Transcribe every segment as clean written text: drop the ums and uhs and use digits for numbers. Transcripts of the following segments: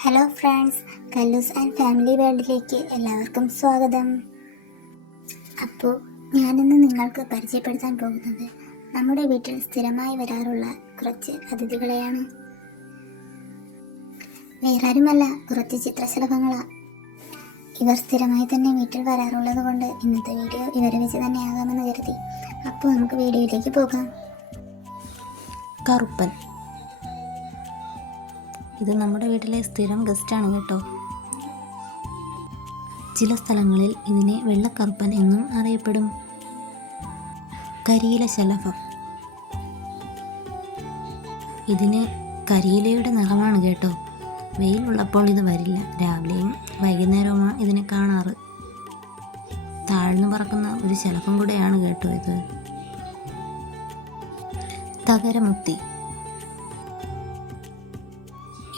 Hello friends, Kallus and family വേൾഡിലേക്ക് എല്ലാവർക്കും സ്വാഗതം. അപ്പോൾ ഞാനിന്ന് നിങ്ങൾക്ക് പരിചയപ്പെടുത്താൻ പോകുന്നത് നമ്മുടെ വീട്ടിൽ സ്ഥിരമായി വരാറുള്ള കുറച്ച് അതിഥികളെയാണ്. വേറാരുമല്ല, കുറച്ച് ചിത്രശലഭങ്ങളാണ്. ഇവർ സ്ഥിരമായി തന്നെ വീട്ടിൽ വരാറുള്ളത് കൊണ്ട് ഇന്നത്തെ വീഡിയോ ഇവരെ വെച്ച് തന്നെ ആകാമെന്ന് കരുതി. അപ്പോൾ നമുക്ക് വീഡിയോയിലേക്ക് പോകാം. കറുപ്പൻ. ഇത് നമ്മുടെ വീട്ടിലെ സ്ഥിരം ഗസ്റ്റാണ് കേട്ടോ. ചില സ്ഥലങ്ങളിൽ ഇതിനെ വെള്ളക്കറുപ്പൻ എന്നും അറിയപ്പെടും. കരിയില ശലഭം. ഇതിന് കരിയിലയുടെ നിറമാണ് കേട്ടോ. വെയിലുള്ളപ്പോൾ ഇത് വരില്ല. രാവിലെയും വൈകുന്നേരവുമാണ് ഇതിനെ കാണാറ്. താഴ്ന്നു പറക്കുന്ന ഒരു ശലഭം കൂടെയാണ് കേട്ടോ ഇത്. തകരമുത്തി.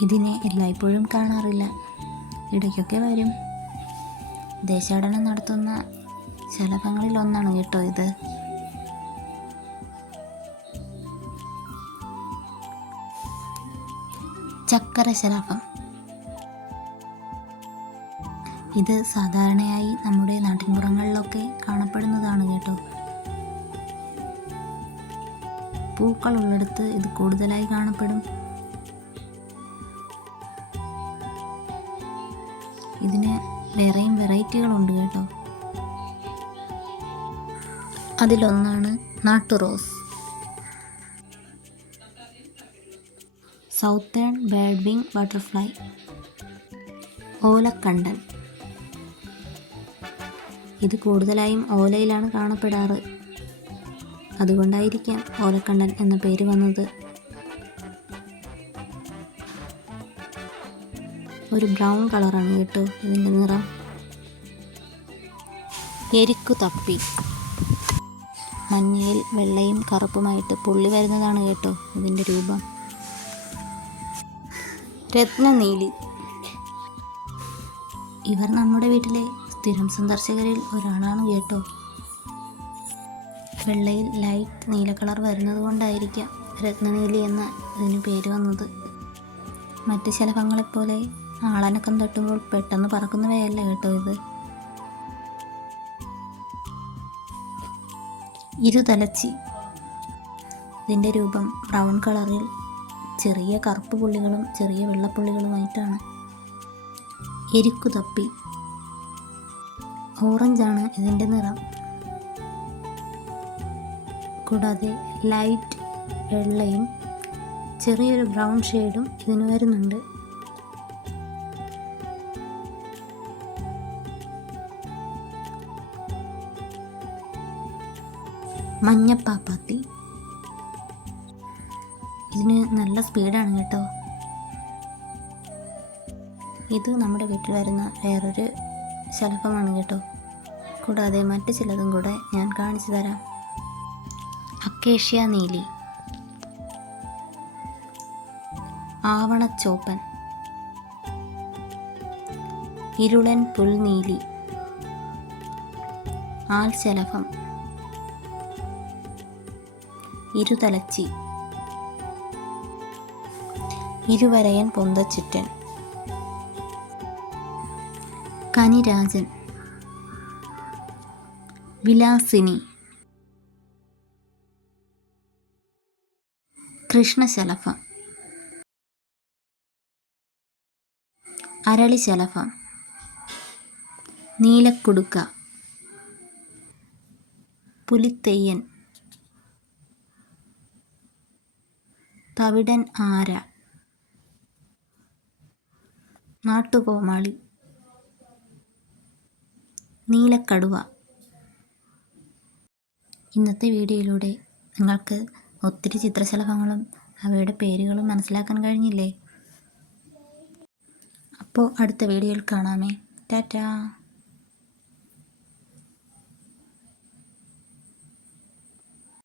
ഇതിനെ എല്ലായ്പ്പോഴും കാണാറില്ല, ഇടയ്ക്കൊക്കെ വരും. ദേശാടനം നടത്തുന്ന ശലഭങ്ങളിൽ ഒന്നാണ് കേട്ടോ ഇത്. ചക്കര ശലഭം. ഇത് സാധാരണയായി നമ്മുടെ നാട്ടിൻപുറങ്ങളിലൊക്കെ കാണപ്പെടുന്നതാണ് കേട്ടോ. പൂക്കളുള്ളിടത്ത് ഇത് കൂടുതലായി കാണപ്പെടും. ഇതിന് വേറെയും വെറൈറ്റികളുണ്ട് കേട്ടോ. അതിലൊന്നാണ് നാട്ടുറോസ്. Southern birdwing butterfly. ഓലക്കണ്ടൻ. ഇത് കൂടുതലായും ഓലയിലാണ് കാണപ്പെടാറ്. അതുകൊണ്ടായിരിക്കാം ഓലക്കണ്ടൻ എന്ന പേര് വന്നത്. ഒരു ബ്രൗൺ കളറാണ് കേട്ടോ ഇതിൻ്റെ നിറം. എരിക്കു തപ്പി. മഞ്ഞയിൽ വെള്ളയും കറുപ്പുമായിട്ട് പുള്ളി വരുന്നതാണ് കേട്ടോ ഇതിൻ്റെ രൂപം. രത്നനീലി. ഇവർ നമ്മുടെ വീട്ടിലെ സ്ഥിരം സന്ദർശകരിൽ ഒരാളാണ് കേട്ടോ. വെള്ളയിൽ ലൈറ്റ് നീല കളർ വരുന്നത് കൊണ്ടായിരിക്കാം രത്നനീലി എന്ന ഇതിന് പേര് വന്നത്. മറ്റ് ശലഭങ്ങളെപ്പോലെ ആളനക്കം തട്ടുമ്പോൾ പെട്ടെന്ന് പറക്കുന്നവയല്ല കേട്ടോ ഇത്. ഇരുതലച്ചി. ഇതിൻ്റെ രൂപം ബ്രൗൺ കളറിൽ ചെറിയ കറുപ്പ് പുള്ളികളും ചെറിയ വെള്ളപ്പുള്ളികളുമായിട്ടാണ്. എരിക്കുതപ്പി. ഓറഞ്ചാണ് ഇതിൻ്റെ നിറം. കൂടാതെ ലൈറ്റ് വെള്ളയും ചെറിയൊരു ബ്രൗൺ ഷെയ്ഡും ഇതിന് വരുന്നുണ്ട്. മഞ്ഞപ്പാപ്പാത്തി. ഇതിന് നല്ല സ്പീഡാണ് കേട്ടോ. ഇത് നമ്മുടെ വീട്ടിൽ വരുന്ന വേറൊരു ശലഭമാണ് കേട്ടോ. കൂടാതെ മറ്റു ചിലതും കൂടെ ഞാൻ കാണിച്ചു തരാം. അക്കേഷ്യ നീലി. ആവണച്ചോപ്പൻ. ഇരുളൻ പുൽനീലി. ആൽശലഭം. ഇരുതലച്ചി. ഇരുവരയൻ പൊന്തച്ചിറ്റൻ. കനിരാജൻ. വിലാസിനി. കൃഷ്ണശലഭം. അരളിശലഭം. നീലക്കുടുക്ക. പുലിത്തെയ്യൻ. തവിടൻ ആര. നാട്ടുകോമാളി. നീലക്കടുവ. ഇന്നത്തെ വീഡിയോയിലൂടെ നിങ്ങൾക്ക് ഒത്തിരി ചിത്രശലഭങ്ങളും അവയുടെ പേരുകളും മനസ്സിലാക്കാൻ കഴിഞ്ഞില്ലേ? അപ്പോൾ അടുത്ത വീഡിയോയിൽ കാണാമേ. ടാറ്റാ.